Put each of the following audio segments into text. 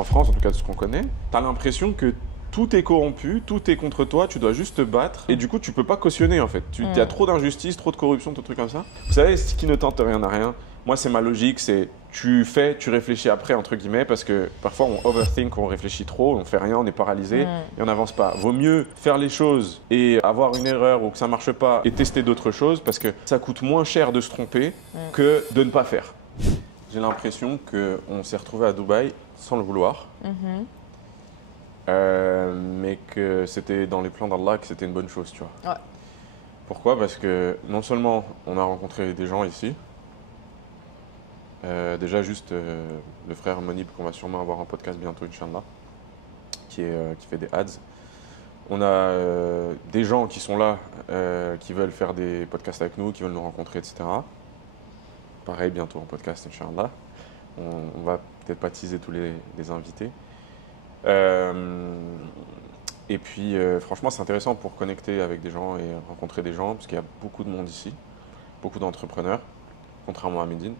en France, en tout cas de ce qu'on connaît, t'as l'impression que tout est corrompu, tout est contre toi, tu dois juste te battre. Et du coup, tu peux pas cautionner en fait. Il y a trop d'injustice, trop de corruption, tout truc comme ça. Vous savez, ce qui ne tente rien n'a rien. Moi, c'est ma logique, c'est tu fais, tu réfléchis après, entre guillemets, parce que parfois on overthink, on réfléchit trop, on fait rien, on est paralysé et on n'avance pas. Vaut mieux faire les choses et avoir une erreur ou que ça marche pas et tester d'autres choses parce que ça coûte moins cher de se tromper que de ne pas faire. J'ai l'impression qu'on s'est retrouvé à Dubaï sans le vouloir. Mais que c'était dans les plans d'Allah, que c'était une bonne chose, tu vois. Ouais. Pourquoi? Parce que non seulement on a rencontré des gens ici, déjà juste le frère Monib qu'on va sûrement avoir un podcast bientôt, Inch'Allah, qui fait des ads. On a des gens qui sont là, qui veulent faire des podcasts avec nous, qui veulent nous rencontrer, etc. Pareil, bientôt en podcast, Inch'Allah. On va peut-être pas teaser tous les invités. Et puis, franchement, c'est intéressant pour connecter avec des gens et rencontrer des gens, parce qu'il y a beaucoup de monde ici, beaucoup d'entrepreneurs, contrairement à Médine.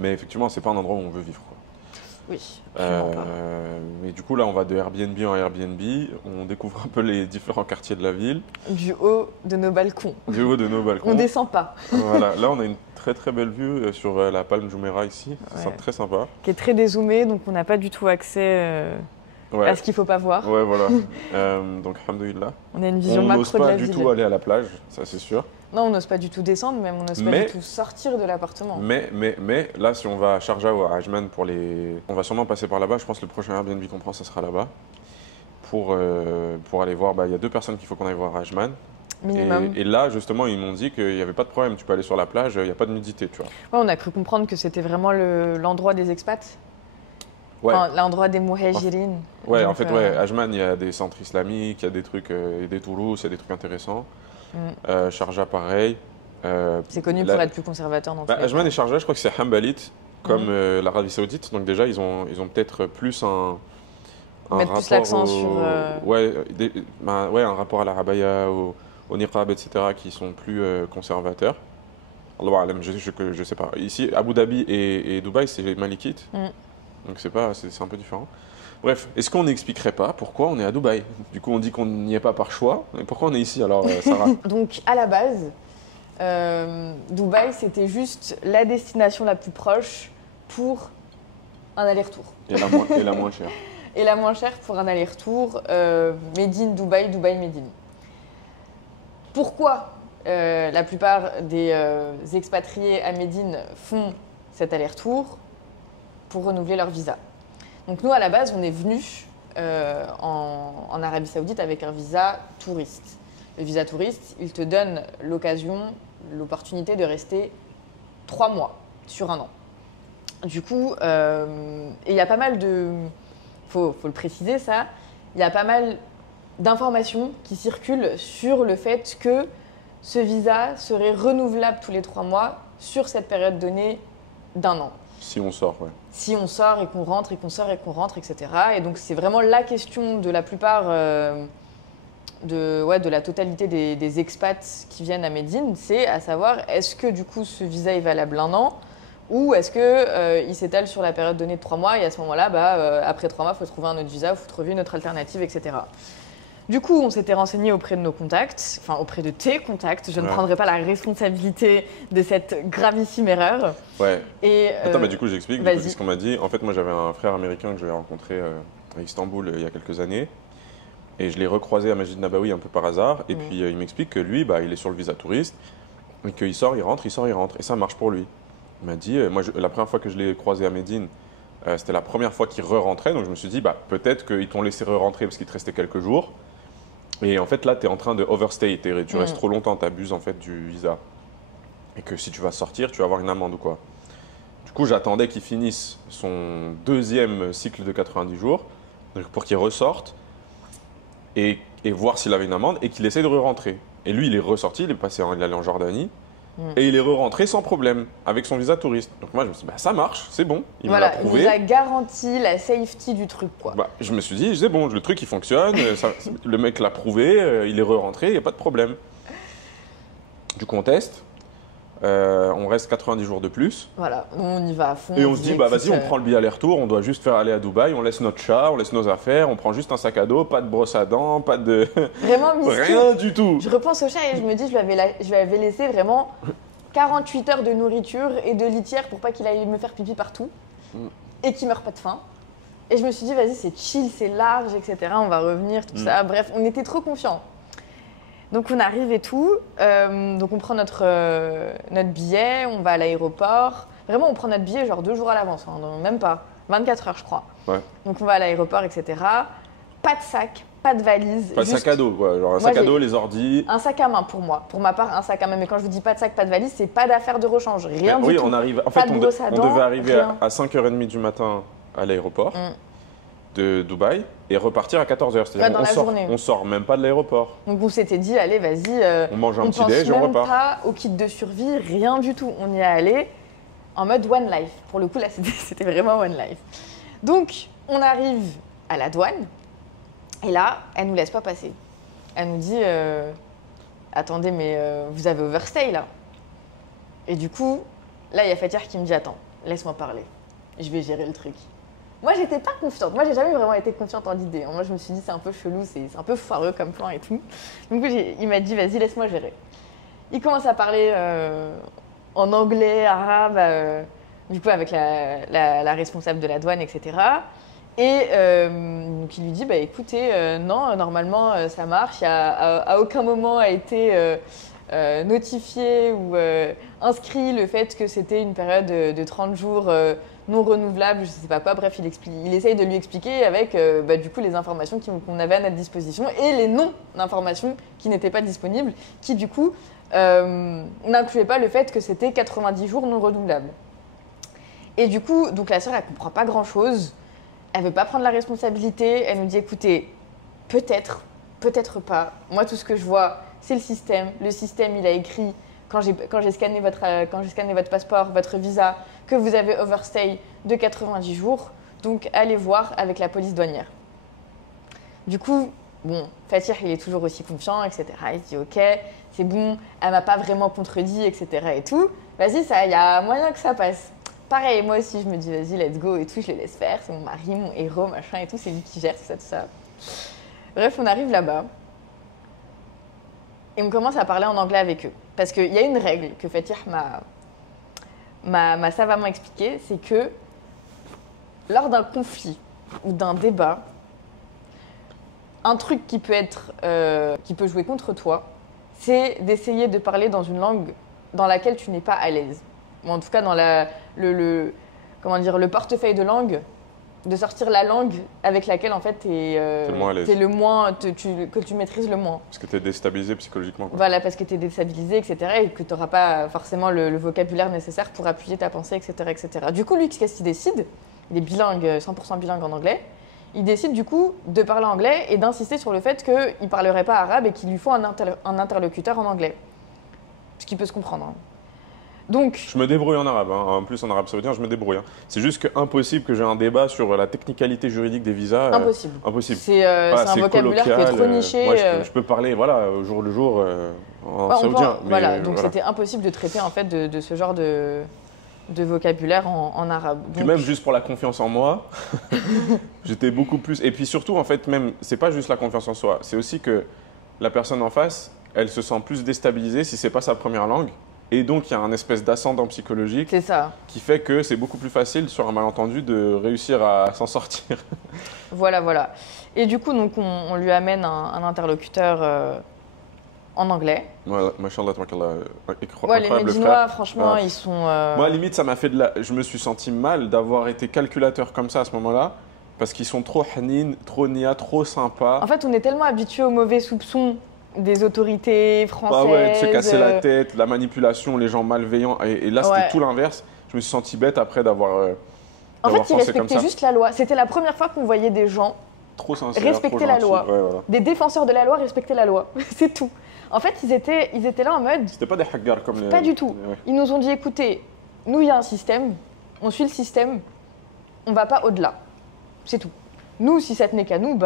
Mais effectivement, c'est pas un endroit où on veut vivre, quoi. Oui. Mais du coup, là, on va de Airbnb en Airbnb, on découvre un peu les différents quartiers de la ville. Du haut de nos balcons. Du haut de nos balcons. On descend pas. Voilà, là, on a une très très belle vue sur la Palme Jumeirah ici, c'est très sympa. Qui est très dézoomée, donc on n'a pas du tout accès à ce qu'il ne faut pas voir. Ouais, voilà. Donc, alhamdoulilah. On a une vision macro de la ville. On n'ose pas du tout aller à la plage, ça c'est sûr. Non, on n'ose pas du tout descendre, même on n'ose pas du tout sortir de l'appartement. Mais là, si on va à Sharjah ou à Ajman pour les... On va sûrement passer par là-bas, je pense que le prochain Airbnb qu'on prend, ça sera là-bas. Pour aller voir, il y a 2 personnes qu'il faut qu'on aille voir à Ajman. Minimum. Et là, justement, ils m'ont dit qu'il n'y avait pas de problème, tu peux aller sur la plage, il n'y a pas de nudité, tu vois. Ouais, on a cru comprendre que c'était vraiment l'endroit des expats. Ouais. Enfin, l'endroit des muhajirines. Ouais, donc, en fait, Ajman, il y a des centres islamiques, il y a des trucs, des Toulouse, il y a des trucs intéressants. Sharjah, pareil. C'est connu pour être plus conservateur dans Ajman et Sharjah, je crois que c'est Hanbalite, comme l'Arabie Saoudite. Donc déjà, ils ont peut-être plus un mettre plus l'accent sur... un rapport à la abaya, au niqab, etc., qui sont plus conservateurs. Allah alam, je sais pas. Ici, Abu Dhabi et Dubaï, c'est malikite. Donc c'est un peu différent. Bref, est-ce qu'on n'expliquerait pas pourquoi on est à Dubaï? Du coup, on dit qu'on n'y est pas par choix. Mais pourquoi on est ici alors, Sarah? Donc, à la base, Dubaï, c'était juste la destination la plus proche pour un aller-retour. Et la moins chère. Et la moins chère pour un aller-retour, Médine, Dubaï, Dubaï, Médine. Pourquoi la plupart des expatriés à Médine font cet aller-retour? Pour renouveler leur visa. Donc nous, à la base, on est venus en Arabie Saoudite avec un visa touriste. Le visa touriste, il te donne l'opportunité de rester 3 mois sur un an. Du coup, il y a pas mal de... faut le préciser ça, il y a pas mal d'informations qui circulent sur le fait que ce visa serait renouvelable tous les 3 mois sur cette période donnée d'1 an. Si on sort, ouais. Si on sort et qu'on rentre et qu'on sort et qu'on rentre, etc. Et donc c'est vraiment la question de la plupart de la totalité des expats qui viennent à Médine, c'est à savoir est-ce que du coup ce visa est valable 1 an ou est-ce qu'il s'étale sur la période donnée de 3 mois et à ce moment-là, après 3 mois, il faut trouver un autre visa, il faut trouver une autre alternative, etc. Du coup, on s'était renseigné auprès de nos contacts, enfin auprès de tes contacts. Je ne prendrai pas la responsabilité de cette gravissime erreur. Ouais. Et, attends, du coup, j'explique ce qu'on m'a dit. En fait, moi, j'avais un frère américain que j'avais rencontré à Istanbul il y a quelques années. Et je l'ai recroisé à Masjid Nabawi un peu par hasard. Et puis, il m'explique que lui, il est sur le visa touriste. Et qu'il sort, il rentre, il sort, il rentre. Et ça marche pour lui. Il m'a dit, la première fois que je l'ai croisé à Médine, c'était la première fois qu'il re-rentrait. Donc, je me suis dit, peut-être qu'ils t'ont laissé re-rentrer parce qu'il te restait quelques jours. Et en fait, là, tu es en train de overstay, tu restes trop longtemps, tu abuses en fait du visa. Et que si tu vas sortir, tu vas avoir une amende ou quoi. Du coup, j'attendais qu'il finisse son 2e cycle de 90 jours, donc pour qu'il ressorte et voir s'il avait une amende et qu'il essaie de re-rentrer. Et lui, il est ressorti, il est allé en Jordanie et il est re-rentré sans problème avec son visa touriste. Donc moi, je me suis dit, ça marche, c'est bon, il me l'a prouvé. Il vous a garanti la safety du truc, quoi. Je me suis dit, c'est bon, le truc, il fonctionne, le mec l'a prouvé, il est re-rentré, il n'y a pas de problème. Du coup, on teste. on reste 90 jours de plus. Voilà, on y va à fond. Et on se dit, bah vas-y, on prend le billet aller-retour, on doit juste faire aller à Dubaï, on laisse notre chat, on laisse nos affaires, on prend juste un sac à dos, pas de brosse à dents, pas de... Vraiment miskin. Rien du tout. Je repense au chat et je me dis, je lui avais laissé vraiment 48 heures de nourriture et de litière pour pas qu'il aille me faire pipi partout et qu'il meure pas de faim. Et je me suis dit, vas-y, c'est chill, c'est large, etc. On va revenir, tout ça. Bref, on était trop confiants. Donc on arrive et tout. Donc on prend notre billet, on va à l'aéroport. Vraiment, on prend notre billet genre 2 jours à l'avance, hein, même pas. 24 heures, je crois. Ouais. Donc on va à l'aéroport, etc. Pas de sac, pas de valise. Pas de sac à dos, quoi. Genre un sac à dos, les ordis. Un sac à main pour moi. Pour ma part, un sac à main. Mais quand je vous dis pas de sac, pas de valise, c'est pas d'affaires de rechange. Rien du tout. Oui, on arrive. En fait, on devait arriver rien. à 5h30 du matin à l'aéroport de Dubaï et repartir à 14h. C'est-à-dire on sort même pas de l'aéroport. Donc on s'était dit, allez, vas-y. On mange un petit déj et on repart. On pense même pas au kit de survie, rien du tout. On y est allé en mode One Life. Pour le coup, là, c'était vraiment One Life. Donc, on arrive à la douane. Et là, elle nous laisse pas passer. Elle nous dit attendez, mais vous avez overstay là. Et du coup, là, il y a Fatir qui me dit attends, laisse-moi parler. Je vais gérer le truc. Moi, j'étais pas confiante. Moi, j'ai jamais vraiment été confiante en l'idée. Moi, je me suis dit c'est un peu chelou, c'est un peu foireux comme plan et tout. Donc, il m'a dit vas-y, laisse-moi gérer. Il commence à parler en anglais, arabe, du coup, avec la responsable de la douane, etc. Et donc il lui dit, bah, écoutez, non, normalement ça marche, à aucun moment a été notifié ou inscrit le fait que c'était une période de 30 jours non renouvelable, je ne sais pas quoi, bref, il essaye de lui expliquer avec bah, du coup les informations qu'on avait à notre disposition et les non-informations qui n'étaient pas disponibles, qui du coup n'incluaient pas le fait que c'était 90 jours non renouvelables. Et du coup, donc la sœur, elle ne comprend pas grand-chose. Elle ne veut pas prendre la responsabilité. Elle nous dit, écoutez, peut-être, peut-être pas. Moi, tout ce que je vois, c'est le système. Le système, il a écrit, quand j'ai scanné votre passeport, votre visa, que vous avez overstay de 90 jours. Donc, allez voir avec la police douanière. Du coup, bon, Fatir, il est toujours aussi confiant, etc. Il se dit, ok, c'est bon, elle m'a pas vraiment contredit, etc. et tout. Vas-y, il y a moyen que ça passe. Pareil, moi aussi, je me dis, vas-y, let's go et tout, je les laisse faire. C'est mon mari, mon héros, machin et tout, c'est lui qui gère tout ça. Bref, on arrive là-bas et on commence à parler en anglais avec eux. Parce qu'il y a une règle que Fatir m'a savamment expliquée, c'est que lors d'un conflit ou d'un débat, un truc qui peut jouer contre toi, c'est d'essayer de parler dans une langue dans laquelle tu n'es pas à l'aise. Ou en tout cas dans le portefeuille de langue, de sortir la langue avec laquelle en fait que tu maîtrises le moins. Parce que tu es déstabilisé psychologiquement. Quoi. Voilà, parce que tu es déstabilisé, etc. Et que tu n'auras pas forcément le vocabulaire nécessaire pour appuyer ta pensée, etc. etc. Du coup, lui, qu'est-ce qu'il décide ? Il est bilingue, 100% bilingue en anglais. Il décide du coup de parler anglais et d'insister sur le fait qu'il ne parlerait pas arabe et qu'il lui faut un interlocuteur en anglais. Ce qui peut se comprendre. Hein. Donc, je me débrouille en arabe, hein. En plus en arabe saoudien, je me débrouille. Hein. C'est juste que impossible que j'ai un débat sur la technicalité juridique des visas. Impossible. Impossible. C'est un vocabulaire qui est trop niché. Moi, je peux parler voilà, au jour le jour en saoudien. Voilà, donc c'était impossible de traiter en fait de ce genre de vocabulaire en arabe. Donc... Puis même juste pour la confiance en moi, j'étais beaucoup plus... Et puis surtout, en fait, même, c'est pas juste la confiance en soi, c'est aussi que la personne en face, elle se sent plus déstabilisée si c'est pas sa première langue. Et donc, il y a un espèce d'ascendant psychologique qui fait que c'est beaucoup plus facile, sur un malentendu, de réussir à s'en sortir. Voilà. Et du coup, donc, on lui amène un interlocuteur en anglais. Machallah, les Médinois, franchement, ils sont... Moi, limite, ça m'a fait je me suis senti mal d'avoir été calculateur comme ça à ce moment-là, parce qu'ils sont trop hanin, trop nia, trop sympas. En fait, on est tellement habitués aux mauvais soupçons des autorités françaises. Ah ouais, de se casser la tête, la manipulation, les gens malveillants. Et là, c'était tout l'inverse. Je me suis senti bête après d'avoir En fait, ils respectaient juste la loi. C'était la première fois qu'on voyait des gens trop sincères, respecter la loi. Ouais, voilà. Des défenseurs de la loi respecter la loi. C'est tout. En fait, ils étaient là en mode... C'était pas des hackers comme les... Pas du tout. Ouais. Ils nous ont dit, écoutez, nous, il y a un système, on suit le système, on va pas au-delà. C'est tout. Nous, si ça tenait qu'à nous,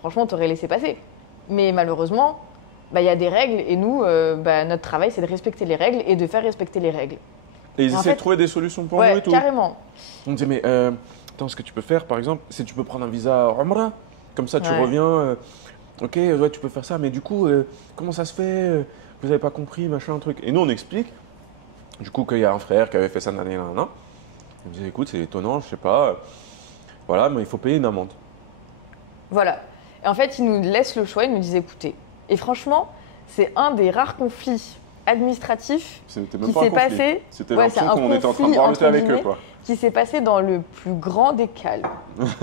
franchement, on t'aurait laissé passer. Mais malheureusement, bah, y a des règles et nous, bah, notre travail, c'est de respecter les règles et de faire respecter les règles. Et ils essaient de trouver des solutions pour nous et tout. Carrément. On disait, mais attends, ce que tu peux faire, par exemple, c'est tu peux prendre un visa Umrah, comme ça tu reviens, ok, ouais, tu peux faire ça, mais du coup, comment ça se fait vous n'avez pas compris, machin, truc. Et nous, on explique, du coup, qu'il y a un frère qui avait fait ça, nanana. Il me disait, écoute, c'est étonnant, je sais pas, voilà, mais il faut payer une amende. Voilà. Et en fait, il nous laisse le choix, il nous dit, écoutez. Et franchement, c'est un des rares conflits administratif qui s'est passé. C'était l'impression qu'on était en train de boire le thé avec eux, quoi. Qui s'est passé dans le plus grand des calmes.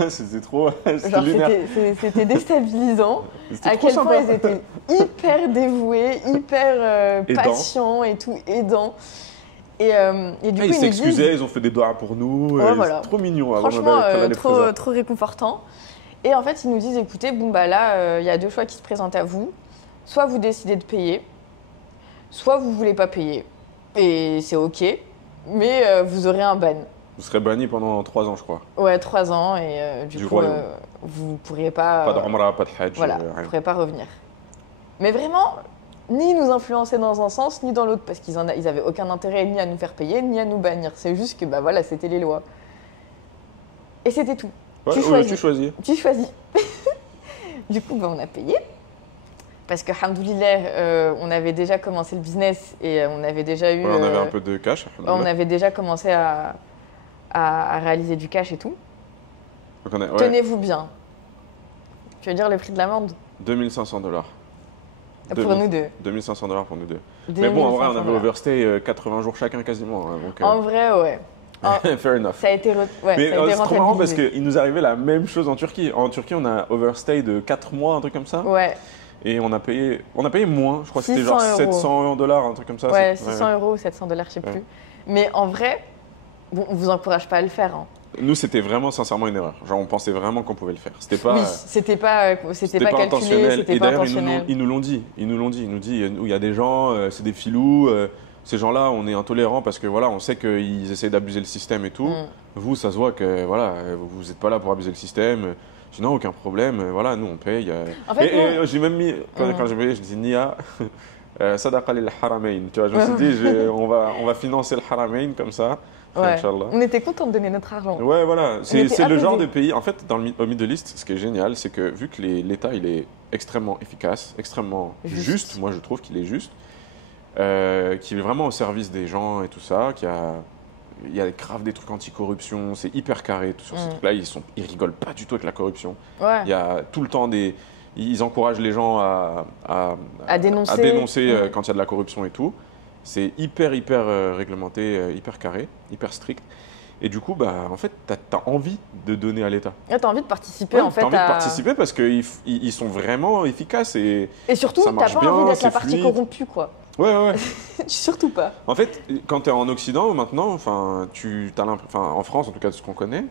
C'était trop. C'était déstabilisant. À quel point ils étaient hyper dévoués, hyper patients et tout, aidants. Et du coup, ils s'excusaient, ils ont fait des doigts pour nous. Voilà. C'est trop mignon. Franchement, trop réconfortant. Et en fait, ils nous disent écoutez, bon, bah là, il y a deux choix qui se présentent à vous. Soit vous décidez de payer, soit vous ne voulez pas payer. Et c'est OK, mais vous aurez un ban. Vous serez banni pendant 3 ans, je crois. Ouais, 3 ans, et du coup, vous ne pourriez pas... Pas de Umrah, pas de Hajj. Voilà, vous ne pourrez pas revenir. Mais vraiment, ni nous influencer dans un sens, ni dans l'autre, parce qu'ils n'avaient aucun intérêt ni à nous faire payer, ni à nous bannir. C'est juste que, bah voilà, c'était les lois. Et c'était tout. Ouais, tu choisis. Tu choisis. Du coup, bah, on a payé. Parce que, alhamdoulilah, on avait déjà commencé le business et on avait déjà eu... on avait un peu de cash. On avait déjà commencé à réaliser du cash et tout. Tenez-vous bien. Tu veux dire le prix de l'amende? $2500. Pour nous deux. $2500 pour nous deux. Mais bon, en vrai, on avait overstay 80 jours chacun quasiment. Hein, donc, en vrai, ouais. Fair enough. Ça a été, mais c'est trop marrant parce qu'il nous arrivait la même chose en Turquie. En Turquie, on a overstay de 4 mois, un truc comme ça. Ouais. Et on a payé moins, je crois que c'était genre $700, un truc comme ça. Ouais, 600 €, $700, je sais plus. Mais en vrai, bon, on vous encourage pas à le faire. Hein. Nous, c'était vraiment sincèrement une erreur. Genre, on pensait vraiment qu'on pouvait le faire. C'était pas. Oui, c'était pas calculé, c'était pas intentionnel. Ils nous l'ont dit. Ils nous disent, il y a des gens, c'est des filous. Ces gens-là, on est intolérants parce que voilà, on sait qu'ils essaient d'abuser le système et tout. Vous, ça se voit que voilà, vous n'êtes pas là pour abuser le système. Je dis non, aucun problème. Voilà, nous on paye. En fait, et j'ai même mis quand j'ai payé, je dis Nia, sadaqa lil haramain. Tu vois, je me suis dit, on va financer le haramain comme ça. Ouais. On était contents de donner notre argent. Ouais, voilà. C'est le genre de pays. En fait, au Middle East, ce qui est génial, c'est que vu que l'État il est extrêmement efficace, extrêmement juste, moi je trouve qu'il est juste, qui est vraiment au service des gens et tout ça, il y a grave des trucs anti-corruption, c'est hyper carré tout sur ces trucs-là. Ils rigolent pas du tout avec la corruption. Ouais. Il y a tout le temps ils encouragent les gens à dénoncer quand il y a de la corruption et tout. C'est hyper réglementé, hyper carré, hyper strict. Et du coup, bah, en fait, tu as envie de donner à l'État. Tu as envie de participer, en fait. Tu as envie de participer parce qu'ils sont vraiment efficaces et surtout, tu n'as pas envie d'être la partie corrompue, quoi. Ouais. Surtout pas. En fait, quand tu es en Occident, maintenant, en France, en tout cas, de ce qu'on connaît,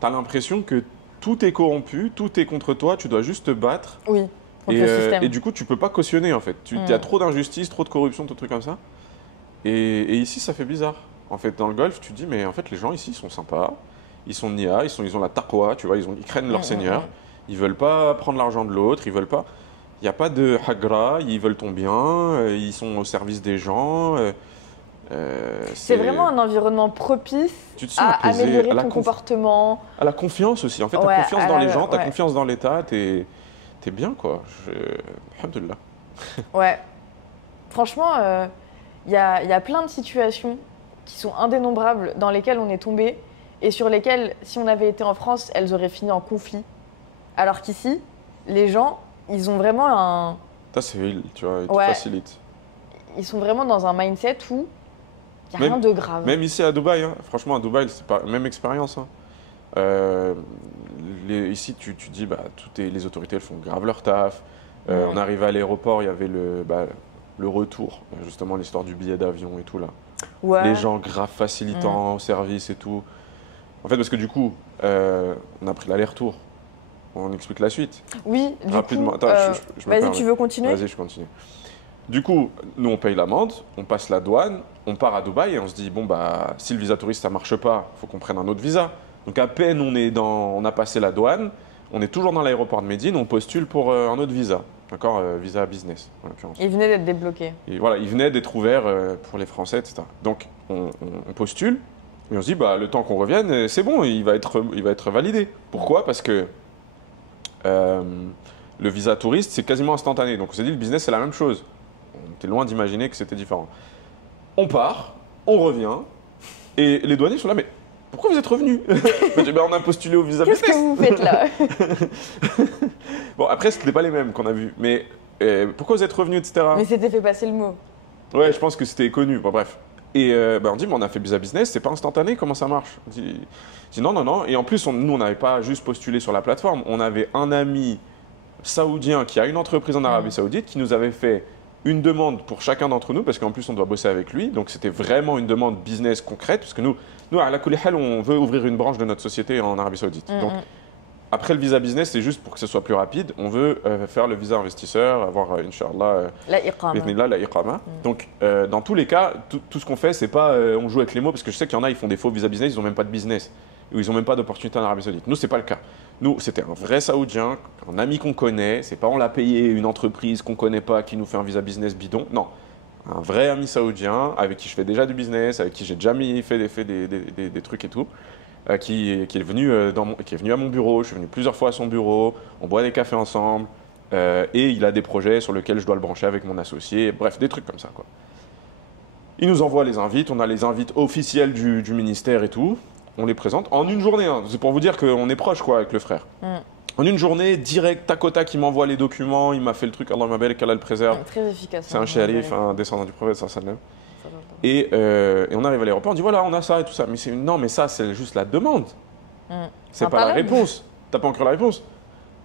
tu as l'impression que tout est corrompu, tout est contre toi, tu dois juste te battre. Oui. Et du coup, tu peux pas cautionner en fait. Il y a trop d'injustice, trop de corruption, tout truc comme ça. Et ici, ça fait bizarre. En fait, dans le Golfe, tu te dis, mais en fait, les gens ici, ils sont sympas. Ils sont nia, ils ont la taqwa, tu vois, ils craignent leur Seigneur. Ils veulent pas prendre l'argent de l'autre, ils veulent pas. Il n'y a pas de hagra, ils veulent ton bien, ils sont au service des gens. C'est vraiment un environnement propice à améliorer ton comportement. À la confiance aussi. En fait, tu as confiance dans les gens, tu as confiance dans l'État, t'es bien, quoi. Alhamdoulilah. Ouais. Franchement, y a plein de situations qui sont indénombrables dans lesquelles on est tombé et sur lesquelles, si on avait été en France, elles auraient fini en conflit. Alors qu'ici, les gens, ils ont vraiment un... Ça, c'est tu vois, ils te facilitent. Ils sont vraiment dans un mindset où il n'y a rien de grave. Même ici à Dubaï, hein. Franchement, à Dubaï, c'est pas la même expérience. Hein. Ici, tu dis, bah, les autorités elles font grave leur taf. On arrivait à l'aéroport, il y avait le retour, justement l'histoire du billet d'avion et tout là. Ouais. Les gens grave facilitants au service et tout. En fait, parce que du coup, on a pris l'aller-retour. On explique la suite. Oui, rapidement. Coup, vas-y, tu veux continuer? Vas-y, je continue. Du coup, nous, on paye l'amende, on passe la douane, on part à Dubaï et on se dit, bon, bah, si le visa touriste, ça marche pas, il faut qu'on prenne un autre visa. Donc, à peine on a passé la douane, on est toujours dans l'aéroport de Médine, on postule pour un autre visa. d'accord, visa business en l'occurrence. Il venait d'être débloqué. Et voilà, il venait d'être ouvert pour les Français, etc. Donc on postule et on se dit le temps qu'on revienne, c'est bon, il va être validé. Pourquoi? Parce que le visa touriste, c'est quasiment instantané. Donc on s'est dit, le business, c'est la même chose. On était loin d'imaginer que c'était différent. On part, on revient, et les douaniers sont là, mais pourquoi vous êtes revenus? On a postulé au visa business. Qu'est-ce que vous faites là? Bon, après, ce n'était pas les mêmes qu'on a vus. Mais pourquoi vous êtes revenus, etc. Mais c'était fait passer le mot. Ouais, je pense que c'était connu. Bon, bref. Et on dit, mais on a fait visa business, c'est pas instantané, comment ça marche? On dit non. Et en plus, nous, on n'avait pas juste postulé sur la plateforme. On avait un ami saoudien qui a une entreprise en Arabie Saoudite qui nous avait fait une demande pour chacun d'entre nous, parce qu'en plus, on doit bosser avec lui. Donc, c'était vraiment une demande business concrète, parce que nous à la Kulli Hal, on veut ouvrir une branche de notre société en Arabie Saoudite. Donc, après le visa business, c'est juste pour que ce soit plus rapide. On veut faire le visa investisseur, avoir, Inch'Allah, la iqama. Donc, dans tous les cas, tout ce qu'on fait, c'est pas on joue avec les mots, parce que je sais qu'il y en a, ils font des faux visa business, ils n'ont même pas de business, ou ils n'ont même pas d'opportunité en Arabie Saoudite. Nous, c'est pas le cas. Nous, c'était un vrai Saoudien, un ami qu'on connaît. C'est pas on l'a payé une entreprise qu'on connaît pas qui nous fait un visa business bidon. Non, un vrai ami saoudien avec qui je fais déjà du business, avec qui j'ai déjà fait des trucs et tout. Qui est venu à mon bureau, je suis venu plusieurs fois à son bureau, on boit des cafés ensemble, et il a des projets sur lesquels je dois le brancher avec mon associé, bref, des trucs comme ça, quoi. Il nous envoie les invites, on a les invites officiels du ministère et tout, on les présente en une journée, hein. C'est pour vous dire qu'on est proche, quoi, avec le frère. En une journée, direct, tac au tac, il m'envoie les documents, il m'a fait le truc, Allah m'appelle, qu'Allah le préserve. Très efficace. C'est un shérif, un descendant du prophète, sallallahu. Et on arrive à l'aéroport, on dit voilà, on a ça et tout ça. Mais non, mais ça, c'est juste la demande. C'est pas la réponse. T'as pas encore la réponse.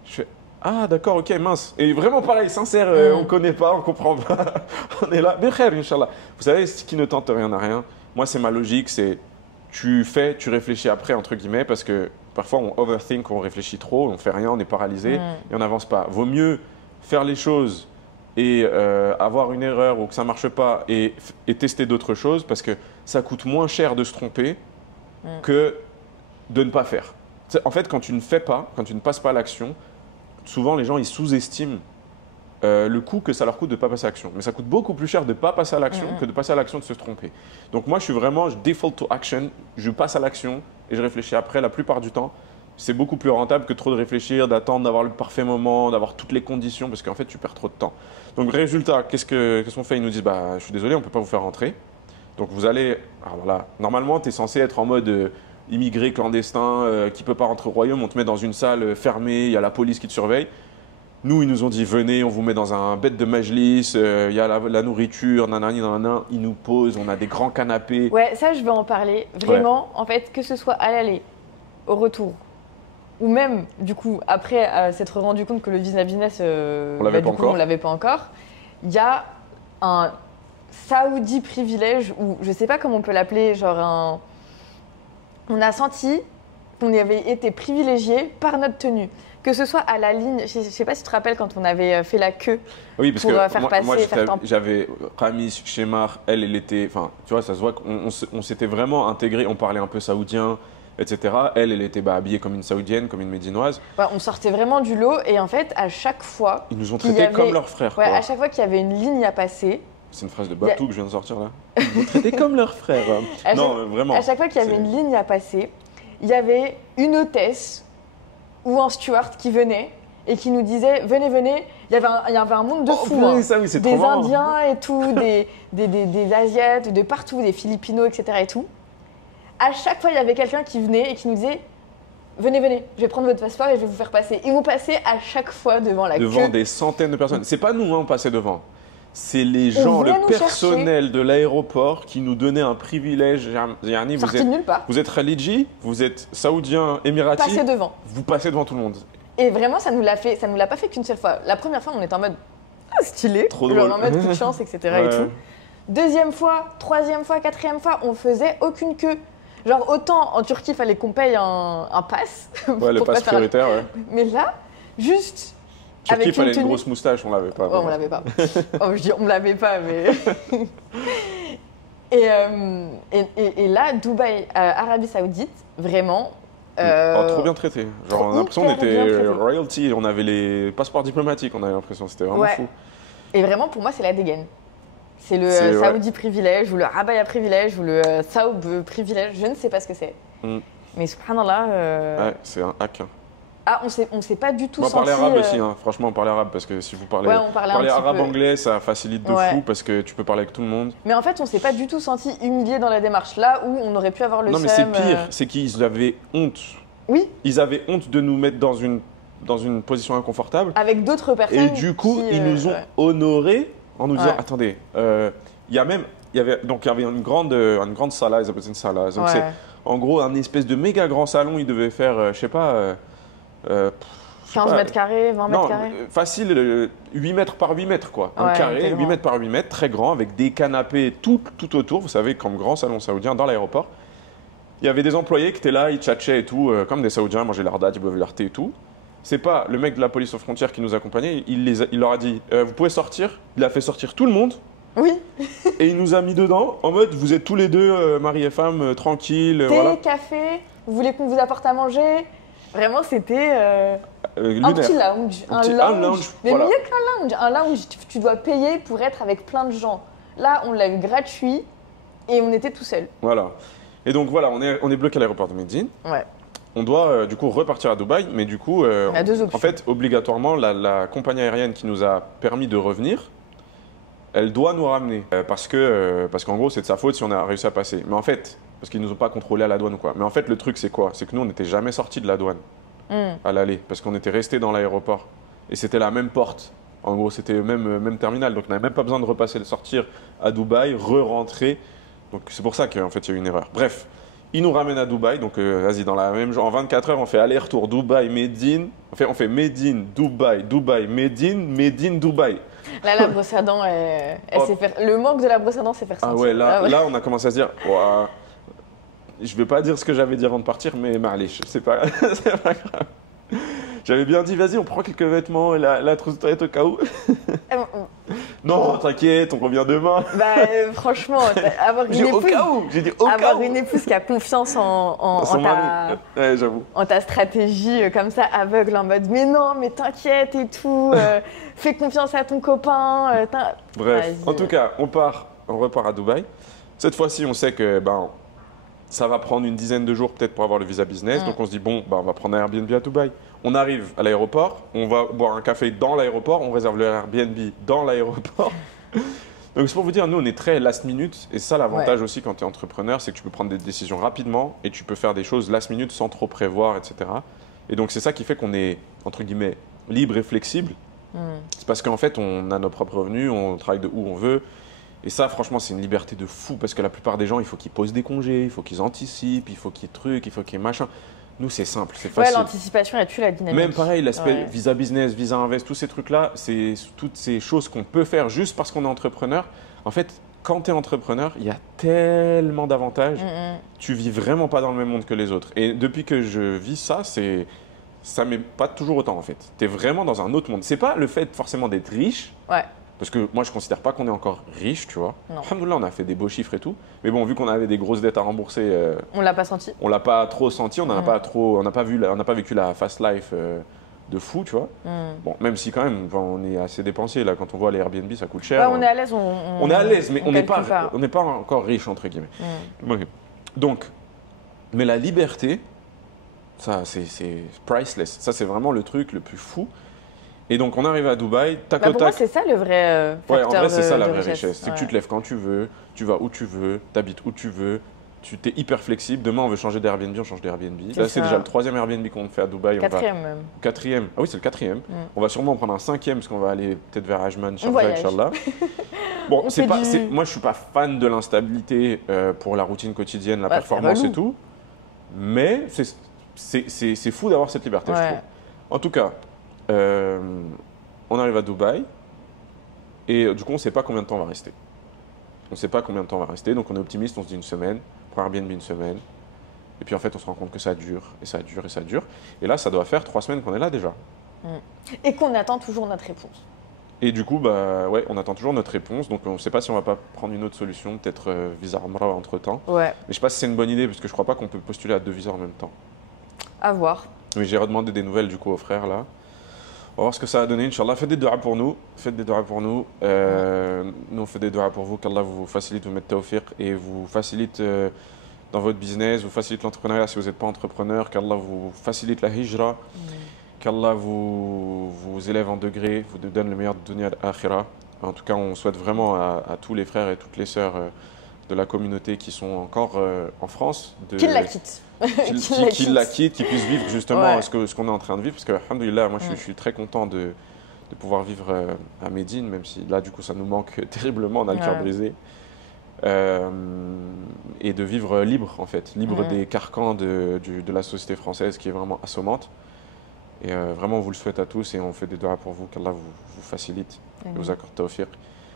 Je fais ah, d'accord, ok, mince. Et vraiment pareil, sincère, on connaît pas, on comprend pas. On est là, Bekher, Inch'Allah. Vous savez, ce qui ne tente rien n'a rien. Moi, c'est ma logique, c'est tu fais, tu réfléchis après, entre guillemets, parce que parfois on overthink, on réfléchit trop, on fait rien, on est paralysé et on n'avance pas. Vaut mieux faire les choses et avoir une erreur ou que ça ne marche pas et tester d'autres choses, parce que ça coûte moins cher de se tromper que de ne pas faire. En fait, quand tu ne fais pas, quand tu ne passes pas à l'action, souvent les gens ils sous-estiment le coût que ça leur coûte de ne pas passer à l'action. Mais ça coûte beaucoup plus cher de ne pas passer à l'action que de passer à l'action de se tromper. Donc moi, je default to action, je passe à l'action et je réfléchis après la plupart du temps. C'est beaucoup plus rentable que trop de réfléchir, d'attendre, d'avoir le parfait moment, d'avoir toutes les conditions, parce qu'en fait, tu perds trop de temps. Donc, résultat, qu'est-ce qu'on fait? Ils nous disent, je suis désolé, on ne peut pas vous faire rentrer. Donc, vous allez… Alors là, normalement, tu es censé être en mode immigré clandestin qui ne peut pas rentrer au royaume. On te met dans une salle fermée, il y a la police qui te surveille. Nous, ils nous ont dit, venez, on vous met dans un bête de majlis, il y a la nourriture, nanani, nanana. Ils nous posent, on a des grands canapés. Ouais, ça, je vais en parler. Vraiment, en fait, que ce soit à l'aller, au retour, ou même, du coup, après s'être rendu compte que le visa business, on l'avait pas encore, il y a un Saoudi privilège, ou je sais pas comment on peut l'appeler, genre on a senti qu'on avait été privilégié par notre tenue. Que ce soit à la ligne, je sais pas si tu te rappelles quand on avait fait la queue oui, parce pour que faire passer, moi, faire temp. j'avais Ramis, Shemar, elle était, enfin, tu vois, ça se voit qu'on s'était vraiment intégré, on parlait un peu saoudien, etc. Elle était habillée comme une saoudienne, comme une médinoise. Ouais, on sortait vraiment du lot et en fait, à chaque fois… Ils nous ont traités comme leurs frères. Ouais, à chaque fois qu'il y avait une ligne à passer… C'est une phrase de Batou que je viens de sortir là. Ils nous traitaient comme leurs frères. Non, vraiment. À chaque fois qu'il y avait une ligne à passer, il y avait une hôtesse ou un steward qui venait et qui nous disait « Venez, venez ». Il y avait un monde de fous. Oui, ça, oui, c'est des trop marrant. Indiens et tout, des Asiates, de partout, des Philippinos, etc. et tout. À chaque fois, il y avait quelqu'un qui venait et qui nous disait « Venez, venez, je vais prendre votre passeport et je vais vous faire passer ». Ils nous passaient à chaque fois devant la queue. Devant des centaines de personnes. C'est pas nous, on passait devant. C'est les gens, le personnel de l'aéroport qui nous donnait un privilège. Yani, sorti de nulle part. Vous êtes Khalidji, vous êtes saoudien, émirati. Passez devant. Vous passez devant tout le monde. Et vraiment, ça nous l'a pas fait qu'une seule fois. La première fois, on était en mode stylé, trop drôle, en mode coup de chance, etc. Ouais. Et tout. Deuxième fois, troisième fois, quatrième fois, on faisait aucune queue. Genre autant en Turquie, il fallait qu'on paye un pass. Ouais, le pass prioritaire, ouais. Mais là, juste. Turquie, il fallait une grosse moustache, on l'avait pas. Oh, on l'avait pas. Je dis on l'avait pas, mais. Et là, Dubaï, Arabie Saoudite, vraiment, Trop bien traité. Genre, on a l'impression qu'on était royalty, on avait les passeports diplomatiques, on avait l'impression, c'était vraiment fou. Et vraiment, pour moi, c'est la dégaine. C'est le Saoudi privilège, ou le Abaya privilège, ou le Saoub privilège, je ne sais pas ce que c'est. Mais subhanallah... Ouais, c'est un hack. Hein. Ah, on s'est pas du tout senti... On parlait arabe aussi, hein. Franchement, on parlait arabe, parce que si vous parlez, arabe-anglais, ça facilite de fou, parce que tu peux parler avec tout le monde. Mais en fait, on s'est pas du tout senti humilié dans la démarche, là où on aurait pu avoir le seum... Non, mais c'est pire, c'est qu'ils avaient honte. Oui. Ils avaient honte de nous mettre dans une position inconfortable. Avec d'autres personnes. Et du coup, ils nous ont honorés en nous disant, attendez, il y avait une grande sala, ils appellent ça une sala. Donc c'est en gros un espèce de méga grand salon, ils devaient faire, je sais pas... 15 mètres carrés, 20 mètres carrés facile, 8 mètres par 8 mètres, quoi. Un carré, 8 mètres par 8 mètres, très grand, avec des canapés tout autour, vous savez, comme grand salon saoudien dans l'aéroport. Il y avait des employés qui étaient là, ils tchatchaient et tout, comme des Saoudiens, ils mangeaient leur date, ils buvaient leur thé et tout. C'est pas le mec de la police aux frontières qui nous accompagnait, il leur a dit vous pouvez sortir. Il a fait sortir tout le monde. Oui. Et il nous a mis dedans, en mode vous êtes tous les deux, mari et femme, tranquilles. Thé, café, vous voulez qu'on vous apporte à manger? Vraiment, c'était un petit lounge. Un lounge. Mais mieux qu'un lounge. Un lounge, tu dois payer pour être avec plein de gens. Là, on l'a eu gratuit et on était tout seul. Voilà. Et donc voilà, on est bloqué à l'aéroport de Médine. Ouais. On doit du coup repartir à Dubaï, mais du coup, on a deux options. En fait, obligatoirement, la compagnie aérienne qui nous a permis de revenir, elle doit nous ramener. Parce qu'en gros, c'est de sa faute si on a réussi à passer. Mais en fait, parce qu'ils ne nous ont pas contrôlés à la douane ou quoi. Mais en fait, le truc, c'est quoi? C'est que nous, on n'était jamais sortis de la douane à l'aller, parce qu'on était restés dans l'aéroport. Et c'était la même porte. En gros, c'était le même terminal. Donc, on n'avait même pas besoin de repasser, de sortir à Dubaï, re-rentrer. Donc, c'est pour ça qu'en fait, il y a eu une erreur. Bref, ils nous ramènent à Dubaï. Donc, vas-y, dans la même en 24 heures, on fait aller-retour Dubaï, Médine. On fait Médine, Dubaï, Dubaï, Médine, Médine, Dubaï. Là, la brosse à dents, s'est faire... le manque de la brosse à dents s'est fait ressentir. Ah ouais, là, on a commencé à se dire, je ne vais pas dire ce que j'avais dit avant de partir, mais Marlich, c'est pas grave. J'avais bien dit, vas-y, on prend quelques vêtements et la trousse de toilette au cas où. Non, t'inquiète, on revient demain. Franchement, avoir une épouse qui a confiance en ta stratégie comme ça, aveugle, en mode mais non, mais t'inquiète et tout, fais confiance à ton copain. Bref, en tout cas, on repart à Dubaï. Cette fois-ci, on sait que ça va prendre une dizaine de jours peut-être pour avoir le visa business. Donc on se dit, on va prendre un Airbnb à Dubaï. On arrive à l'aéroport, on va boire un café dans l'aéroport, on réserve le Airbnb dans l'aéroport. Donc c'est pour vous dire, nous on est très last minute. Et ça, l'avantage aussi quand tu es entrepreneur, c'est que tu peux prendre des décisions rapidement et tu peux faire des choses last minute sans trop prévoir, etc. Et donc c'est ça qui fait qu'on est, entre guillemets, libre et flexible. C'est parce qu'en fait, on a nos propres revenus, on travaille de où on veut. Et ça, franchement, c'est une liberté de fou parce que la plupart des gens, il faut qu'ils posent des congés, il faut qu'ils anticipent, il faut qu'ils truquent, il faut qu'ils machin. Nous, c'est simple, c'est facile. Ouais, l'anticipation, elle tue la dynamique. Même pareil, l'aspect visa business, visa invest, tous ces trucs-là, c'est toutes ces choses qu'on peut faire juste parce qu'on est entrepreneur. En fait, quand tu es entrepreneur, il y a tellement d'avantages. Tu vis vraiment pas dans le même monde que les autres. Et depuis que je vis ça, ça m'est pas toujours autant en fait. Tu es vraiment dans un autre monde. C'est pas le fait forcément d'être riche. Ouais. Parce que moi, je ne considère pas qu'on est encore riche, tu vois. Alhamdoulilah, on a fait des beaux chiffres et tout. Mais bon, vu qu'on avait des grosses dettes à rembourser… on ne l'a pas senti. On ne l'a pas trop senti, on n'a pas vécu la fast life de fou, tu vois. Bon, même si quand même, on est assez dépensier. Là, quand on voit les Airbnb, ça coûte cher. Ouais, on est à l'aise. On est à l'aise, mais on n'est pas encore riche, entre guillemets. Donc, mais la liberté, ça, c'est priceless. Ça, c'est vraiment le truc le plus fou. Et donc, on arrive à Dubaï, tac au tac. Pour moi, c'est ça le vrai facteur. Ouais, en vrai, c'est ça la vraie richesse. C'est que tu te lèves quand tu veux, tu vas où tu veux, tu habites où tu veux, tu t'es hyper flexible. Demain, on veut changer d'Airbnb, on change d'Airbnb. Là, c'est déjà le 3e Airbnb qu'on fait à Dubaï. Quatrième même. 4e. Ah oui, c'est le 4e. On va sûrement en prendre un 5e parce qu'on va aller peut-être vers Ajman, Sharjah, Inch'Allah. Bon, moi, je suis pas fan de l'instabilité pour la routine quotidienne, la performance et tout. Mais c'est fou d'avoir cette liberté, je trouve. En tout cas, on arrive à Dubaï et du coup, on ne sait pas combien de temps on va rester. Donc on est optimiste, on se dit une semaine, on prend Airbnb une semaine. Et puis en fait, on se rend compte que ça dure, et ça dure, et ça dure. Et là, ça doit faire 3 semaines qu'on est là déjà. Et qu'on attend toujours notre réponse. Et du coup, on attend toujours notre réponse. Donc on ne sait pas si on va pas prendre une autre solution, peut-être visa Umrah entre-temps. Ouais. Mais je ne sais pas si c'est une bonne idée, parce que je ne crois pas qu'on peut postuler à 2 visas en même temps. à voir. Oui, j'ai redemandé des nouvelles du coup aux frères là. On va voir ce que ça a donné, Inch'Allah. Faites des doigts pour nous. Faites des doigts pour nous. Nous, on fait des doigts pour vous, qu'Allah vous facilite, vous mette tawfiq et vous facilite dans votre business, vous facilite l'entrepreneuriat si vous n'êtes pas entrepreneur, qu'Allah vous facilite la hijra, qu'Allah vous élève en degré, vous donne le meilleur de dunya et akhira. En tout cas, on souhaite vraiment à tous les frères et toutes les sœurs de la communauté qui sont encore en France. Qu'ils la quittent. Qu'ils la quittent, qu'ils puissent vivre justement ce qu'on est en train de vivre. Parce que, alhamdoulilah, moi je suis très content de pouvoir vivre à Médine, même si là du coup ça nous manque terriblement, on a le cœur brisé. Et de vivre libre en fait, libre des carcans de la société française qui est vraiment assommante. Et vraiment on vous le souhaite à tous et on fait des doigts pour vous, qu'Allah vous facilite et vous accorde tawfiq.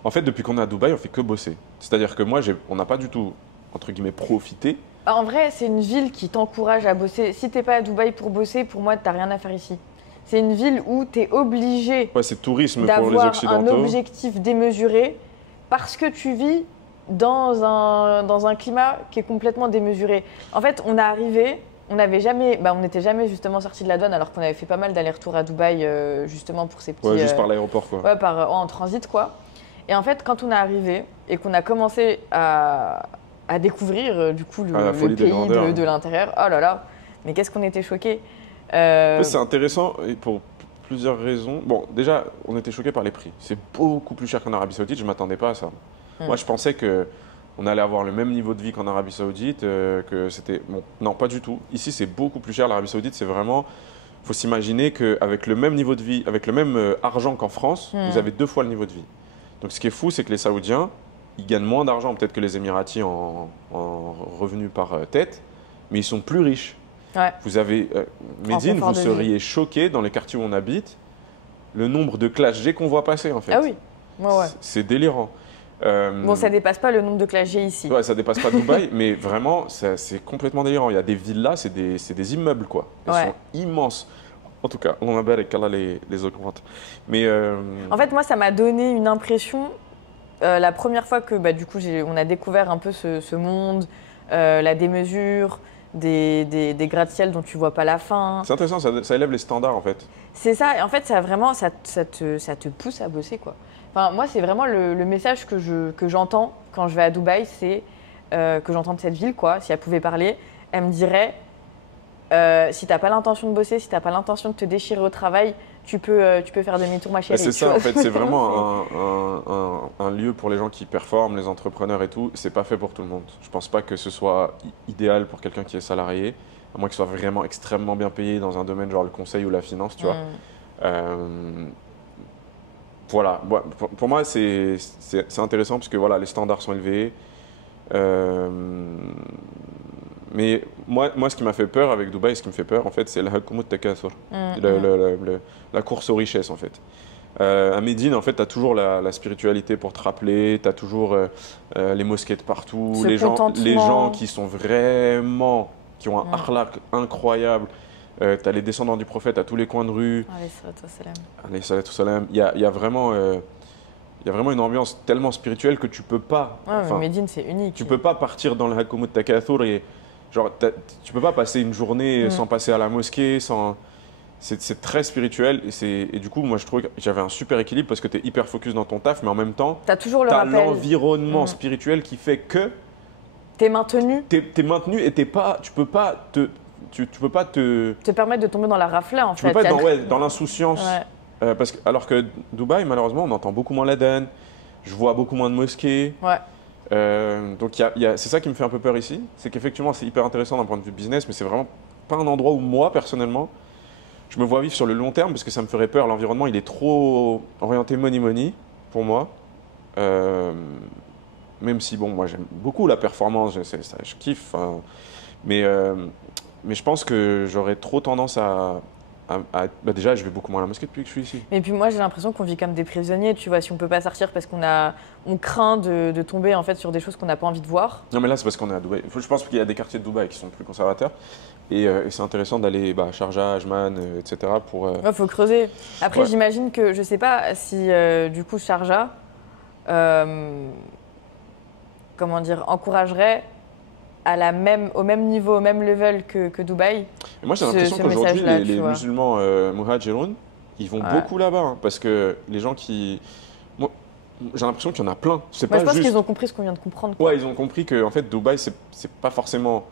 En fait, depuis qu'on est à Dubaï, on fait que bosser. C'est-à-dire que moi, on n'a pas du tout, entre guillemets, profité. En vrai, c'est une ville qui t'encourage à bosser. Si t'es pas à Dubaï pour bosser, pour moi, t'as rien à faire ici. C'est une ville où t'es obligé c'est tourisme pour les Occidentaux. D'avoir un objectif démesuré parce que tu vis dans un climat qui est complètement démesuré. En fait, on est arrivé, on n'était jamais justement sorti de la douane alors qu'on avait fait pas mal d'allers-retours à Dubaï justement pour ces petits... Ouais, juste par l'aéroport quoi. Ouais, en transit quoi. Et en fait, quand on est arrivé et qu'on a commencé à découvrir du coup le pays de l'intérieur, oh là là, mais qu'est-ce qu'on était choqués. C'est intéressant et pour plusieurs raisons. Bon, déjà, on était choqués par les prix. C'est beaucoup plus cher qu'en Arabie Saoudite, je ne m'attendais pas à ça. Moi, je pensais qu'on allait avoir le même niveau de vie qu'en Arabie Saoudite, que c'était... Bon, non, pas du tout. Ici, c'est beaucoup plus cher. L'Arabie Saoudite, c'est vraiment... Il faut s'imaginer qu'avec le même niveau de vie, avec le même argent qu'en France, vous avez 2 fois le niveau de vie. Donc ce qui est fou, c'est que les Saoudiens, ils gagnent moins d'argent peut-être que les Émiratis en revenus par tête, mais ils sont plus riches. Ouais. Vous avez Médine, vous seriez choqués dans les quartiers où on habite, le nombre de classes G qu'on voit passer en fait. Ah oui, ouais. C'est délirant. Bon, ça dépasse pas le nombre de classes G ici. Ouais, ça dépasse pas Dubaï, mais vraiment, c'est complètement délirant. Il y a des villas, c'est des immeubles quoi. Ils sont immenses. En tout cas, on a bien qu'Allah les augmente. Mais en fait, moi, ça m'a donné une impression, la première fois que du coup, on a découvert un peu ce monde, la démesure, des gratte-ciel dont tu vois pas la fin. C'est intéressant, ça élève les standards en fait. C'est ça, et en fait, ça te pousse à bosser quoi. Enfin, moi, c'est vraiment le message que j'entends quand je vais à Dubaï, c'est que j'entends de cette ville quoi. Si elle pouvait parler, elle me dirait... si tu n'as pas l'intention de bosser, si tu n'as pas l'intention de te déchirer au travail, tu peux faire demi-tour, ma chérie. C'est ça, en fait, c'est vraiment un lieu pour les gens qui performent, les entrepreneurs et tout. C'est pas fait pour tout le monde. Je pense pas que ce soit idéal pour quelqu'un qui est salarié, à moins qu'il soit vraiment extrêmement bien payé dans un domaine genre le conseil ou la finance, tu vois. Voilà, pour moi, c'est intéressant parce que voilà, les standards sont élevés. Mais moi, ce qui m'a fait peur avec Dubaï, ce qui me fait peur, en fait, c'est l'hakumut takathur, la course aux richesses, en fait. À Médine, en fait, tu as toujours la spiritualité pour te rappeler, tu as toujours les mosquées de partout, les gens qui sont vraiment, qui ont un akhlaq incroyable. Tu as les descendants du prophète à tous les coins de rue. Alayhi salatu salam. Il y a vraiment... Il y a vraiment une ambiance tellement spirituelle que tu peux pas... Médine, c'est unique. Tu peux pas partir dans le hakumut takathur et... Genre, tu peux pas passer une journée sans passer à la mosquée, c'est très spirituel et du coup, moi, je trouvais que j'avais un super équilibre parce que tu es hyper focus dans ton taf, mais en même temps, tu as l'environnement spirituel qui fait que... Tu es maintenu. Tu es maintenu et tu peux pas te permettre de tomber dans la rafla, en fait. Tu peux pas être dans l'insouciance. Parce que, alors que Dubaï, malheureusement, on entend beaucoup moins l'adhan, je vois beaucoup moins de mosquées. Donc c'est ça qui me fait un peu peur ici, c'est qu'effectivement c'est hyper intéressant d'un point de vue business, mais c'est vraiment pas un endroit où moi personnellement je me vois vivre sur le long terme parce que ça me ferait peur. L'environnement il est trop orienté money pour moi, même si bon moi j'aime beaucoup la performance, je kiffe, mais je pense que j'aurais trop tendance à déjà, je vais beaucoup moins à la mosquée depuis que je suis ici. Et puis moi, j'ai l'impression qu'on vit comme des prisonniers, tu vois, si on peut pas sortir parce on craint de tomber en fait sur des choses qu'on n'a pas envie de voir. Non, mais là, c'est parce qu'on est à Dubaï. Je pense qu'il y a des quartiers de Dubaï qui sont plus conservateurs. Et c'est intéressant d'aller à Sharjah, Ajman, etc. pour... faut creuser. Après, j'imagine que, je sais pas si du coup Sharjah, comment dire, encouragerait au même niveau, au même level que Dubaï. Et moi, j'ai l'impression ce qu'aujourd'hui, message-là, les tu vois. musulmans muhajiroun, ils vont Ouais. beaucoup là-bas. Hein, parce que les gens qui. Moi, j'ai l'impression qu'il y en a plein. C'est Moi, pas je pense juste. qu'ils ont compris ce qu'on vient de comprendre, quoi. Ouais, ils ont compris que en fait, Dubaï, c'est pas forcément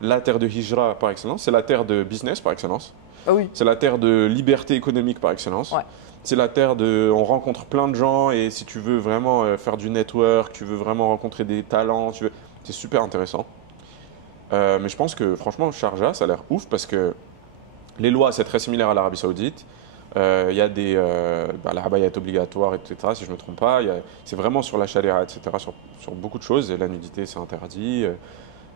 la terre de hijra par excellence, c'est la terre de business par excellence. Ah oui. C'est la terre de liberté économique par excellence. Ouais. C'est la terre de. On rencontre plein de gens et si tu veux vraiment faire du network, tu veux vraiment rencontrer des talents, c'est super intéressant. Mais je pense que franchement, Sharjah, ça a l'air ouf parce que les lois, c'est très similaire à l'Arabie Saoudite. Il y a des. La abaya est obligatoire, etc., si je ne me trompe pas. C'est vraiment sur la charia, etc., sur beaucoup de choses. Et la nudité, c'est interdit.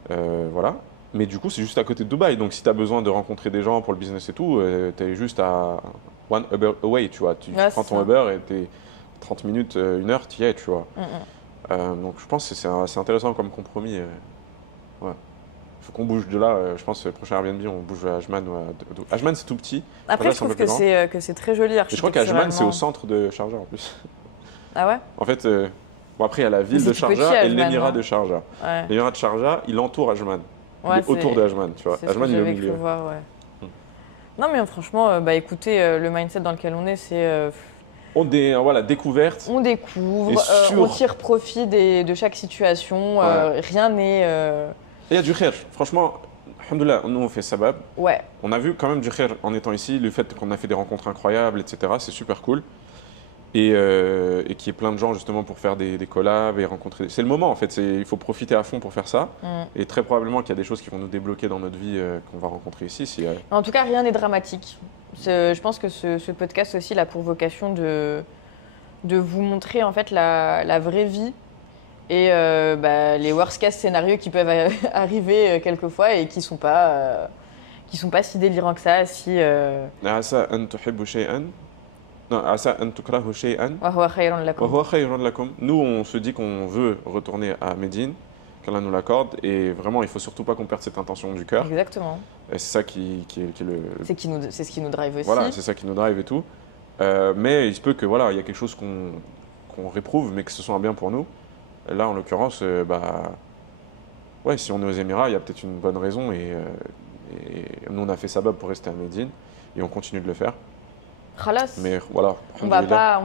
Voilà. Mais du coup, c'est juste à côté de Dubaï. Donc, si tu as besoin de rencontrer des gens pour le business et tout, tu es juste à one Uber away, tu vois. Tu Ouais, prends c'est ton ça. Uber et tu es 30 minutes, 1 heure, tu y es, tu vois. Mm, mm. Donc, je pense que c'est intéressant comme compromis. Ouais. Faut qu'on bouge de là. Je pense que le prochain Airbnb, on bouge à Ajman. Ajman, c'est tout petit. Après, Sharjah, je c'est un trouve peu plus grand. que c'est très joli Et je crois qu'Ajman, c'est au architecturalement. centre de Sharjah en plus. Ah ouais? En fait, bon, après, il y a la ville c'est de tout petit, Sharjah et Ajman, l'émirat hein. de Sharjah. Ouais. L'émirat de Sharjah, il entoure Ajman. Il Ouais, est autour de Ajman, tu vois. c'est ce que Ajman, il est au j'avais cru milieu. voir, ouais. Hmm. Non, mais franchement, bah écoutez, le mindset dans lequel on est, c'est Voilà, découverte. on découvre, Et on tire profit de chaque situation, Ouais. rien n'est. Et il y a du khair. Franchement, alhamdoulilah, nous, on fait sabab. Ouais, On a vu quand même du khair en étant ici. Le fait qu'on a fait des rencontres incroyables, etc., c'est super cool. Et qu'il y ait plein de gens justement pour faire des collabs et rencontrer. C'est le moment en fait, il faut profiter à fond pour faire ça. mm. Et très probablement qu'il y a des choses qui vont nous débloquer dans notre vie qu'on va rencontrer ici. En tout cas, rien n'est dramatique. Je pense que ce podcast aussi il a pour vocation de vous montrer en fait la vraie vie et les worst case scénarios qui peuvent arriver quelquefois et qui sont pas si délirants que ça. Si عسى أن تحبوا شيئا non, عسى أن تكرهوا شيئا وهو خير لكم. وهو خير لكم. Nous, on se dit qu'on veut retourner à Médine, qu'Allah nous l'accorde. Et vraiment, il faut surtout pas qu'on perde cette intention du cœur. Exactement. Et c'est ça qui est le. C'est ce qui nous drive aussi. Voilà, c'est ça qui nous drive et tout. Mais il se peut que voilà, il y a quelque chose qu'on réprouve, mais que ce soit un bien pour nous. Là, en l'occurrence, ouais, si on est aux Émirats, il y a peut-être une bonne raison. Et nous, on a fait sabab pour rester à Médine. Et on continue de le faire. Khalas. Mais voilà, on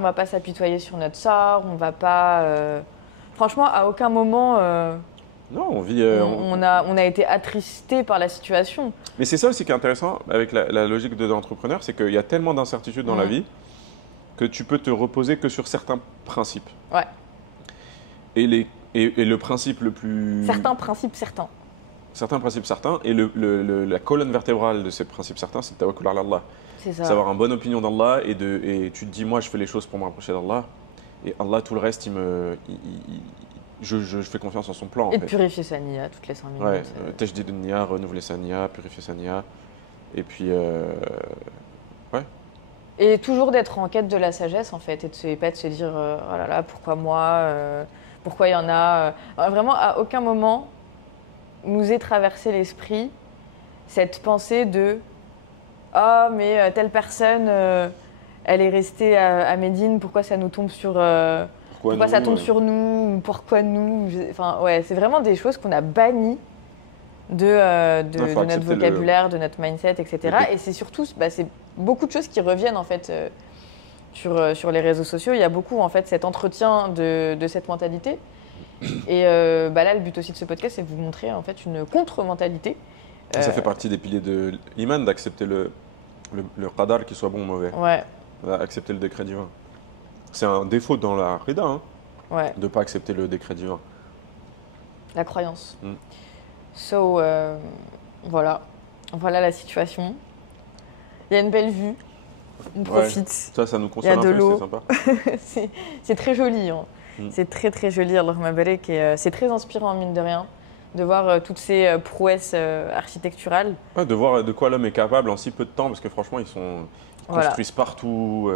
va pas s'apitoyer sur notre sort. On va pas. Franchement, à aucun moment. non, on vit. On a été attristé par la situation. Mais c'est ça aussi qui est intéressant avec la logique de l'entrepreneur, c'est qu'il y a tellement d'incertitudes dans la vie que tu peux te reposer que sur certains principes. Ouais. Et le principe le plus. Certains principes, certains. Certains principes certains. Et la colonne vertébrale de ces principes certains, c'est le tawakkul ala Allah. C'est ça. C'est avoir une bonne opinion d'Allah et tu te dis, moi, je fais les choses pour me rapprocher d'Allah. Et Allah, tout le reste, je fais confiance en son plan. Et en de fait. purifier sa niya toutes les 5 minutes. Ouais, tajdid niya, renouveler sa niya, purifier sa niya. Et puis, ouais. Et toujours d'être en quête de la sagesse, en fait, et pas de se dire, oh là là, pourquoi moi pourquoi il y en a Vraiment, à aucun moment nous est traversé l'esprit cette pensée de ah, mais telle personne, elle est restée à Médine, pourquoi ça nous tombe sur. Pourquoi ça tombe sur nous, pourquoi nous. Enfin, ouais, c'est vraiment des choses qu'on a bannies de notre vocabulaire, de notre mindset, etc. Et c'est surtout, c'est beaucoup de choses qui reviennent en fait sur les réseaux sociaux. Il y a beaucoup en fait cet entretien de cette mentalité. Et là, le but aussi de ce podcast, c'est de vous montrer en fait une contre-mentalité. Ça fait partie des piliers de l'iman, d'accepter le qadar, qu'il soit bon ou mauvais. Ouais. Accepter le décret divin. C'est un défaut dans la rida, hein, ouais. de ne pas accepter le décret divin. La croyance. So, voilà la situation. Il y a une belle vue, on profite. Ça nous console un peu, c'est sympa. c'est très joli, hein. C'est très très joli, Allahumma barik, et c'est très inspirant, mine de rien, de voir toutes ces prouesses architecturales. Ouais, de voir de quoi l'homme est capable en si peu de temps, parce que franchement, ils construisent partout,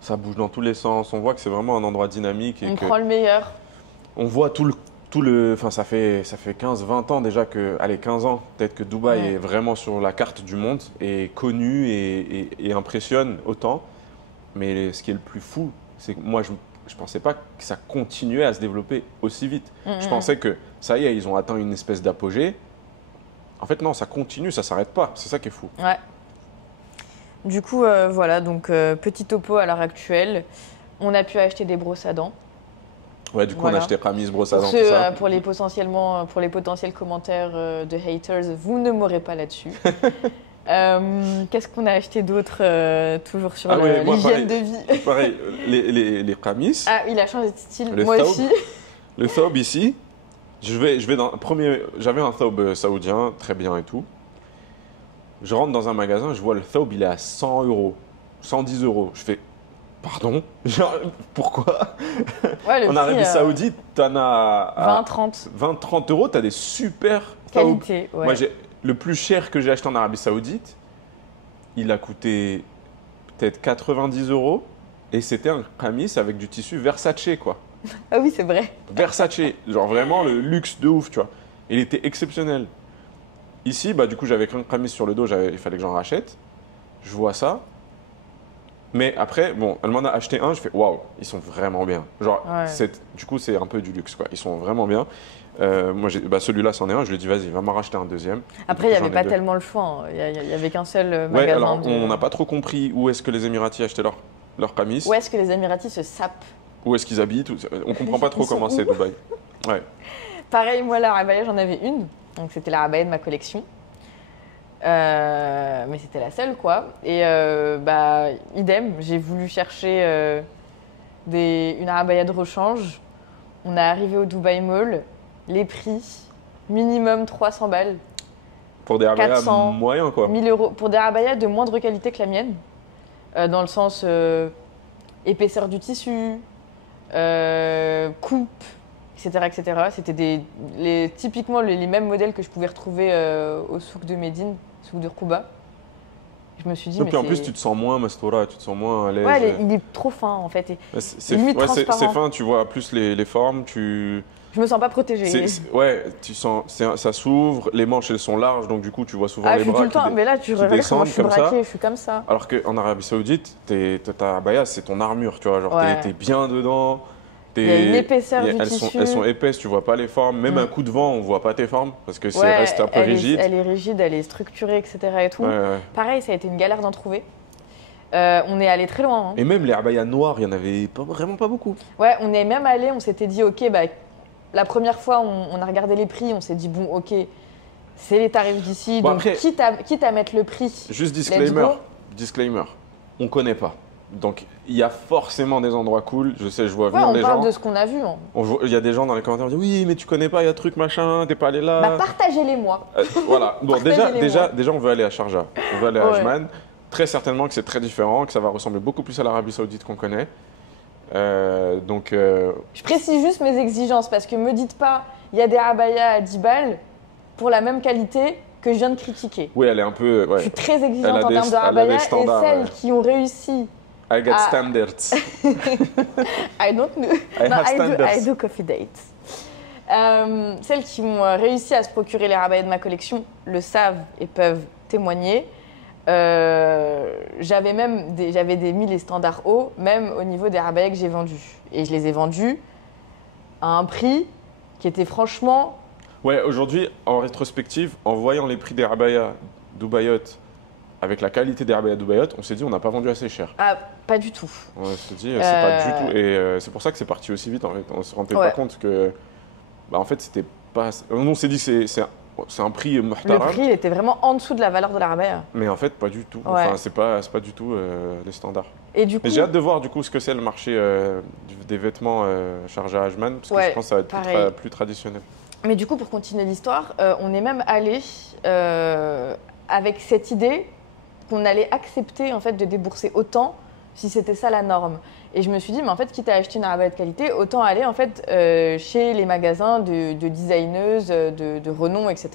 ça bouge dans tous les sens, on voit que c'est vraiment un endroit dynamique. On prend le meilleur. On voit enfin ça fait 15-20 ans déjà allez 15 ans peut-être que Dubaï est vraiment sur la carte du monde, est connu et impressionne autant. Mais ce qui est le plus fou, c'est que moi je pensais pas que ça continuait à se développer aussi vite. Je pensais que ça y est, ils ont atteint une espèce d'apogée En fait, non, ça continue, ça s'arrête pas. C'est ça qui est fou. Ouais. Du coup, voilà, donc petit topo à l'heure actuelle. On a pu acheter des brosses à dents. Ouais, du coup, on a acheté Pramis, brosse à Pour dents, ceux, tout ça. pour les potentiels commentaires de haters, vous ne m'aurez pas là-dessus. Qu'est-ce qu'on a acheté d'autre, toujours sur l'hygiène de vie? Pareil, les Pramis. Ah, il a changé de style, Le moi Thaub. aussi. Le Thaub ici, je vais dans j'avais un Thaub saoudien, très bien et tout. Je rentre dans un magasin, je vois le Thaub, il est à 100 €, 110 €. Je fais, pardon? Genre, pourquoi? Ouais, le En prix, Arabie Saoudite, t'en as à 20-30. 20-30 €, t'as des super Thaub. Qualité, ouais. Moi, le plus cher que j'ai acheté en Arabie Saoudite, il a coûté peut-être 90 € et c'était un Pramis avec du tissu Versace, quoi. Ah oui, c'est vrai. Versace, genre vraiment le luxe de ouf, tu vois. Il était exceptionnel. Ici, bah, du coup, j'avais qu'un Pramis sur le dos, il fallait que j'en rachète. Je vois ça. Mais après, bon, elle m'en a acheté un, je fais waouh, ils sont vraiment bien. Genre, Ouais. du coup, c'est un peu du luxe, quoi. Ils sont vraiment bien. Moi, celui-là, c'en est un. Je lui ai dit, vas-y, va m'en racheter un deuxième. Après, il n'y J'en avait ai pas deux. tellement le choix, hein. Il n'y avait qu'un seul Ouais, magasin. alors, on n'a pas trop compris où est-ce que les Émiratis achetaient leur Pramis, Où est-ce que les Émiratis se sapent? où est-ce qu'ils habitent. On comprend pas trop Ils sont comment c'est où? Dubaï. Ouais. Pareil, moi, la rabaya, j'en avais une. Donc, c'était la rabaya de ma collection. Mais c'était la seule, quoi. Et bah, idem, j'ai voulu chercher une rabaya de rechange. On est arrivé au Dubai Mall. Les prix, minimum 300 balles. Pour des abayas 400, moyens, quoi. 1000 € pour des abayas de moindre qualité que la mienne. Dans le sens épaisseur du tissu, coupe, etc. etc. C'était typiquement les mêmes modèles que je pouvais retrouver au souk de Médine, souk de Rouba. Je me suis dit, Et puis en plus, tu te sens moins Mastoura, tu te sens moins à l'aise. Ouais, il est trop fin en fait. C'est limite transparent. fin, tu vois plus les formes, Je me sens pas protégée. Ouais, tu sens, ça s'ouvre, les manches elles sont larges, donc du coup tu vois souvent Ah, les je suis bras tout le temps, mais là tu regardes comment je suis comme ça. braquée, je suis comme ça. Alors qu'en Arabie Saoudite, ta abaya c'est ton armure, tu vois, genre Ouais. t'es bien dedans. Il y a une épaisseur du tissu. Elles sont épaisses, tu vois pas les formes. Même un coup de vent, on voit pas tes formes parce que Ouais, reste un peu rigide. Elle est rigide, elle est structurée, etc. et tout. Ouais. Pareil, ça a été une galère d'en trouver. On est allé très loin. Hein. Et même les abayas noires, il y en avait vraiment pas beaucoup. Ouais, on est même allé, on s'était dit, ok, bah, la première fois, on a regardé les prix, on s'est dit, bon, ok, c'est les tarifs d'ici, Bon, donc après, quitte à mettre le prix. Juste let's go. disclaimer, on connaît pas. Donc il y a forcément des endroits cool. Je sais, je vois venir On les parle gens. de ce qu'on a vu. Hein. Il y a des gens dans les commentaires qui disent oui, mais tu connais pas, il y a truc machin, t'es pas allé là. Bah, partagez-les moi. Voilà. Bon, déjà, on veut aller à Sharjah, on veut aller à Ouais. Ajman. Très certainement que c'est très différent, que ça va ressembler beaucoup plus à l'Arabie Saoudite qu'on connaît. Je précise juste mes exigences parce que me dites pas, il y a des abayas à 10 balles pour la même qualité que je viens de critiquer. Oui, elle est un peu. Ouais. Je suis très exigeante Elle a en des- termes de elle a des abayas et standards, celles ouais. qui ont réussi. I got Ah. standards. I don't know. I Non, have standards. I do coffee dates. Celles qui ont réussi à se procurer les abayas de ma collection le savent et peuvent témoigner. J'avais mis les standards hauts, même au niveau des abayas que j'ai vendus. Et je les ai vendus à un prix qui était franchement... Ouais, aujourd'hui, en rétrospective, en voyant les prix des abayas Dubaïot avec la qualité des abayas Dubaïot, on s'est dit on n'a pas vendu assez cher. Ah, pas du tout. On s'est dit c'est pas du tout. Et c'est pour ça que c'est parti aussi vite en fait. On se rendait pas compte que. Bah, en fait, c'était pas. On s'est dit c'est un prix Le muhtaram. prix il était vraiment en dessous de la valeur de la abaya. Mais en fait, pas du tout. Ouais. Enfin, c'est pas du tout les standards. Et du coup, Mais j'ai hâte de voir du coup ce que c'est le marché des vêtements Sharjah Ajman, parce que Ouais, je pense que ça va être pareil. plus traditionnel. mais du coup, pour continuer l'histoire, on est même allé avec cette idée qu'on allait accepter en fait de débourser autant si c'était ça la norme. Et je me suis dit, mais en fait, quitte à acheter une abaya de qualité, autant aller en fait chez les magasins de designeuses, de renom, etc.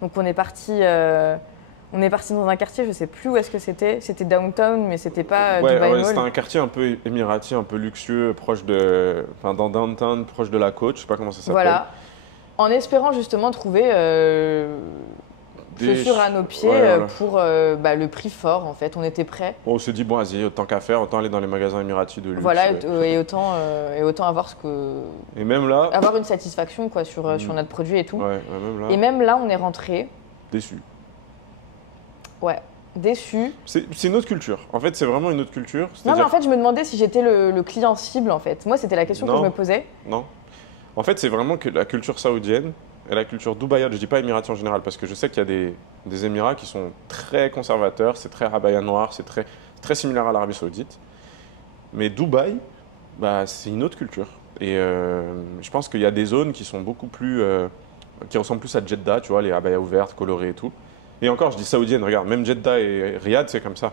Donc on est parti dans un quartier, je sais plus où est-ce que c'était. C'était downtown, mais c'était pas Dubai Mall. C'était un quartier un peu émirati, un peu luxueux, dans downtown, proche de la côte, je sais pas comment ça s'appelle. Voilà. En espérant justement trouver Des chaussures à nos pieds voilà. pour le prix fort en fait. On était prêts. On s'est dit, bon, vas-y, autant qu'à faire, autant aller dans les magasins émiratis de luxe. Voilà, et autant avoir Et même là, avoir une satisfaction quoi sur notre produit et tout. ouais, même là, Et même là, on est rentré. déçu. Ouais, déçu. C'est une autre culture. En fait, c'est vraiment une autre culture. Non, mais en fait, je me demandais si j'étais le client cible, en fait. Moi, c'était la question que je me posais. Non. En fait, c'est vraiment que la culture saoudienne et la culture dubaïote, je dis pas émirati en général, parce que je sais qu'il y a des Émirats qui sont très conservateurs, c'est très abaya noir, c'est très similaire à l'Arabie saoudite. Mais Dubaï, bah, c'est une autre culture. Et je pense qu'il y a des zones qui sont beaucoup plus, qui ressemblent plus à Jeddah, tu vois, les abayas ouvertes, colorées et tout. Et encore, je dis saoudienne, regarde, même Jeddah et Riyad, c'est comme ça.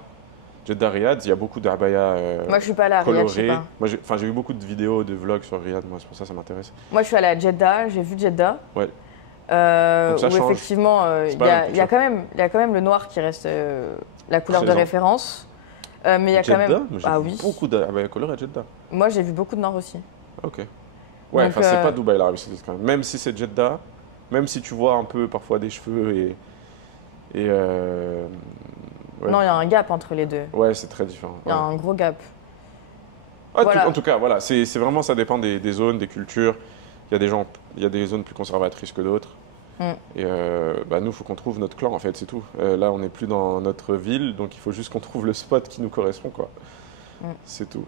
Jeddah, Riyad, il y a beaucoup d'abayas Moi, je suis pas allée à Riyad, je sais colorées. pas. Moi, j'ai eu beaucoup de vidéos, de vlogs sur Riyad, moi, c'est pour ça que ça m'intéresse. Moi, je suis allée à Jeddah, j'ai vu Jeddah. Ouais. Donc ça où change. effectivement, C'est il pas y, la même il y a quand même le noir qui reste la couleur de Présent. référence. Mais il y a Jeddah, quand même. moi, j'ai Ah vu oui. beaucoup d'abayas colorées à Jeddah. Moi, j'ai vu beaucoup de noir aussi. Ok. Ouais, Donc, enfin, c'est pas Dubaï, l'Arabie saoudite quand même. Même si c'est Jeddah, même si tu vois un peu parfois des cheveux et ouais. Non, il y a un gap entre les deux. Ouais, c'est très différent. Il y a Ouais. un gros gap. Ah, Voilà. en tout cas, voilà, c'est vraiment, ça dépend des zones, des cultures. Il y a des zones plus conservatrices que d'autres. Mm. Et bah, nous, il faut qu'on trouve notre clan, en fait, c'est tout. Là, on n'est plus dans notre ville, donc il faut juste qu'on trouve le spot qui nous correspond, quoi. Mm. C'est tout.